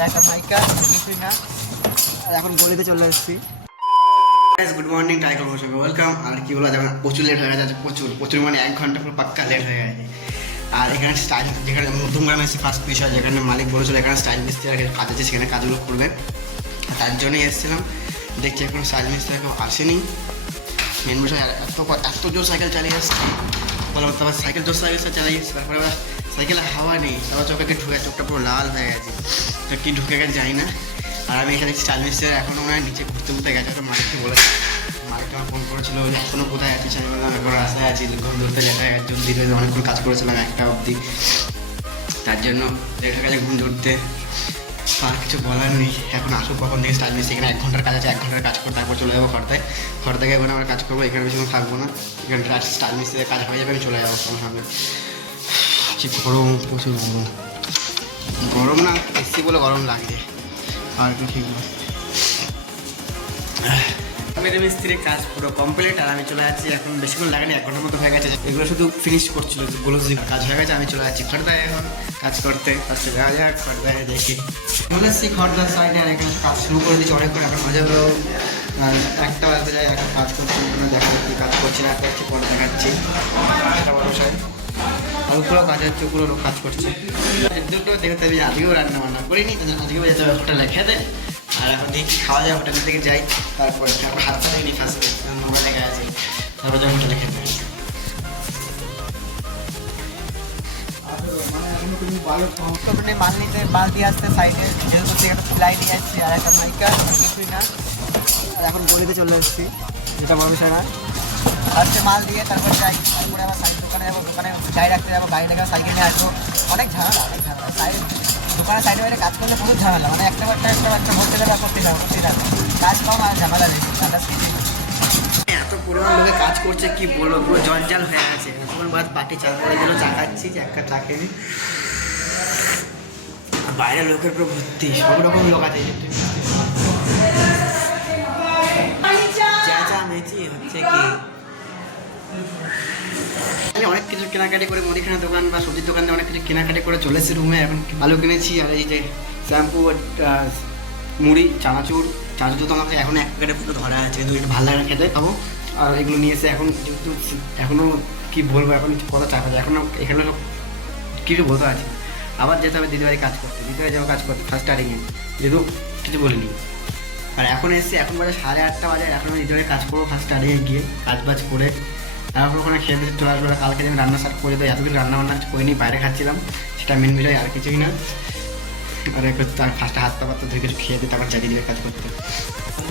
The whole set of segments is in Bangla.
আর একটা মাইকা, কিছুই না। আর এখন গলিতে চলে এসেছি। গুড মর্নিং, টাইগার বসবে ওয়েলকাম। আর কি বলা যাবে, প্রচুর লেট হয়ে গেছে, প্রচুর মানে 1 ঘন্টা পুরো পাক্কা লেট হয়ে গেছে। আর এখানে স্টাইল, যেখানে মধ্যমগ্রামে এসেছি ফার্স্ট বিষয়, যেখানে মালিক বলেছিল এখানে স্টাইল মিস্ত্রি আর কাজ আছে, সেখানে কাজগুলো করবে, তার জন্যই এসেছিলাম। দেখছি এখন স্টাইল মিস্ত্রি এখন আসেনি। মেন বিষয় এত জোর সাইকেল চালিয়ে এসেছি, বললাম তারপর সাইকেল জোর সাইকেল চালিয়ে এসেছি, তারপরে আবার সাইকেলে হাওয়া নেই, তারপর চোখে ঢুকে, চোখটা পুরো লাল হয়ে গেছে, তো কি ঢুকে গেছে জানি না। আর আমি এখানে স্টাইল মিস্ত্রি এখনও মনে হয় নিচে ঘুরতে গেছে, তো মালিককে বলেছি, মালিকটা আমার ফোন করেছিল যে এখনও কোথায় আছিস, আমি বললাম এখন রাস্তায় আছি, ঘুম ধরতে লেট হয়ে গেছে, ধীরে অনেকক্ষণ কাজ করেছিলাম 1টা অবধি, তার জন্য লেট হয়ে গেছে ঘুম ধরতে। আর কিছু বলার নেই, এখন আসুক কখন থেকে স্টাইল মিস্ত্রি, এখানে 1 ঘন্টার কাজ আছে, 1 ঘন্টার কাজ করে তারপর চলে যাবো ঘর থেকে এখন আমরা কাজ করবো, এখানে বেশিক্ষণ থাকবো না, এখানে স্টাইল মিস্ত্রির কাজ হয়ে যাবে, আমি চলে যাবো সঙ্গে সঙ্গে। কি গরম, প্রচুর গরম না, এসছি বলে গরম লাগছে, আর কি ঠিক না। মেরে মিস্ত্রির কাজ পুরো কমপ্লিট, আর আমি চলে যাচ্ছি, এখন বেশিক্ষণ লাগেনি, 1 ঘন্টার মতো হয়ে গেছে, এগুলো শুধু ফিনিশ করছিল, কাজ হয়ে গেছে, আমি চলে যাচ্ছি খড়দায় এখন কাজ করতে। ফার্স্টে যাওয়া যাক খড়দায়, দেখি চলে এসেছি খড়দার সাইডে, আর এখানে কাজ শুরু করে দিচ্ছি অনেকক্ষণ, এখন মাঝে 1টা বাজতে যায়, এখন কাজ করছি, দেখা কি কাজ করছি না করছি পরে দেখাচ্ছি। একটা বড় সাইড আর উপরেও কাজ হচ্ছে, উপরেও লোক কাজ করছে, দুটো দেখতে হবে। আজকেও রান্না বান্না করিনি, আজকেও যেতে হবে হোটেলে খেতে, আর এখন দেখি খাওয়া যায়, হোটেলের থেকে যাই, তারপরে হাত পা নিই ফার্স্টে, নোংরা লেগে আছে, তারপর যাই হোটেলে খেতে। মাল নিতে, মাল দিয়ে আসতে সাইডে, যেহেতু একটা ফ্লাই দিয়ে যাচ্ছি, আর একটা মাইকা, কিছুই না। আর এখন গলিতে চলে এসেছি, যেটা বড় বিষয় না। ফার্স্টে মাল দিয়ে তারপরে যাই, তারপরে আবার দোকানে যাবো, দোকানে গাড়ি রাখতে যাবো, গাড়ি লেগে সাইকেল নিয়ে আসবো, অনেক ঝামেলা। দোকানের সাইডে বাইরে কাজ করলে প্রচুর ঝামেলা, মানে একটা বলতে গেলে করতে যাবো, কাজ কম আর ঝামেলা বেশি। এত পরিমাণ লোকে কাজ করছে, কি বলবো, পুরো জঞ্জাল হয়ে গেছে। এখন বাদ পাটি চাল করে দিল, চা খাচ্ছি, এক কাপ চা খেয়ে। বাইরে লোকের পুরো ভর্তি, সব রকম লোক আছে, চেঁচামেচি হচ্ছে কি। অনেক কিছু কেনাকাটি করে, মুদিখানা দোকান বা সবজির দোকানে অনেক কিছু কেনাকাটি করে চলেছি রুমে, এখন ভালো কিনেছি। আর এই যে শ্যাম্পু, মুড়ি, চানাচুর তো আমাকে এখন 1 প্যাকেটে পুরো ধরা আছে, কিন্তু একটু ভালো লাগে খেতে খাবো। আর এগুলো নিয়ে এসে এখন যেহেতু এখনও কী বলবো, এখন কথা চাপা যায়, এখনও এখানে সব কিছু বলতে আছে। আবার যেতে হবে দিদিবাড়ি কাজ করতে, দিদিবাড়ি যাবো কাজ করতে ফার্স্ট স্টার্টিংয়ে, যেহেতু কিছু বলিনি। আর এখন এসেছি, এখন বাজে 8:30 বাজে, এখন আমি দিদিবাড়ি কাজ করবো ফার্স্ট স্টার্টিংয়ে গিয়ে, কাজ করে তারপর ওখানে খেয়ে দিয়ে চলে আসবো। কালকে আমি রান্না স্টার্ট করে দিই, এতদিন রান্না বান্না করিনি, বাইরে খাচ্ছিলাম, সেটা মেন বিষয়, আর কিছুই না। আর একটু তার ফার্স্টে হাত পা ধুয়ে কিছু খেয়ে দিয়ে তারপর যাই দিদিবাড়ির কাজ করতে।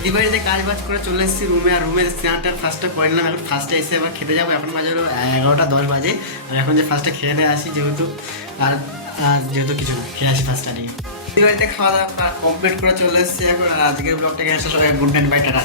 দিদিবাড়িতে কাজ করে চলে এসেছি রুমে, আর রুমের স্নানটা ফার্স্টে করে নিলাম, এখন ফার্স্টে এসে আবার খেতে যাবো, এখন বাজে 11:10 বাজে। আর এখন যে ফার্স্টে খেয়ে দিয়ে আসি, যেহেতু কিছু না, খেয়ে আসি ফার্স্ট স্টার্টিংয়ে। দিদিবাড়িতে খাওয়া দাওয়া কমপ্লিট করে চলে এসেছি এখন, আর আজকের ব্লগটাকে সবাই গুড নাইট, বাই, টাটা।